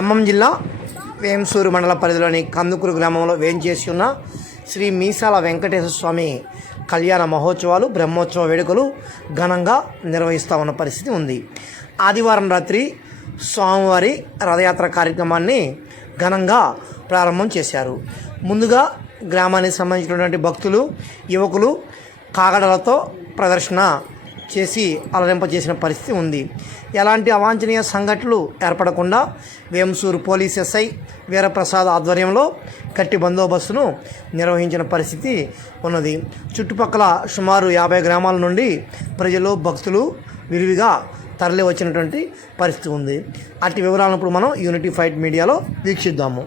ఖమ్మం జిల్లా వేంసూరు మండల పరిధిలోని కందుకూరు గ్రామంలో వేంచేసి ఉన్న శ్రీ మీసాల వెంకటేశ్వర స్వామి కళ్యాణ మహోత్సవాలు బ్రహ్మోత్సవ వేడుకలు ఘనంగా నిర్వహిస్తూ ఉన్న పరిస్థితి ఉంది. ఆదివారం రాత్రి స్వామివారి రథయాత్ర కార్యక్రమాన్ని ఘనంగా ప్రారంభం చేశారు. ముందుగా గ్రామానికి సంబంధించినటువంటి భక్తులు, యువకులు కాగడలతో ప్రదర్శన చేసి అలరింపజేసిన పరిస్థితి ఉంది. ఎలాంటి అవాంఛనీయ సంఘటనలు ఏర్పడకుండా వేంసూరు పోలీస్ ఎస్ఐ వీరప్రసాద్ ఆధ్వర్యంలో గట్టి బందోబస్తును నిర్వహించిన పరిస్థితి ఉన్నది. చుట్టుపక్కల సుమారు 50 గ్రామాల నుండి ప్రజలు, భక్తులు విరివిగా తరలి వచ్చినటువంటి పరిస్థితి ఉంది. అట్టి వివరాలను ఇప్పుడు మనం యూనిటీ ఫైట్ మీడియాలో వీక్షిద్దాము.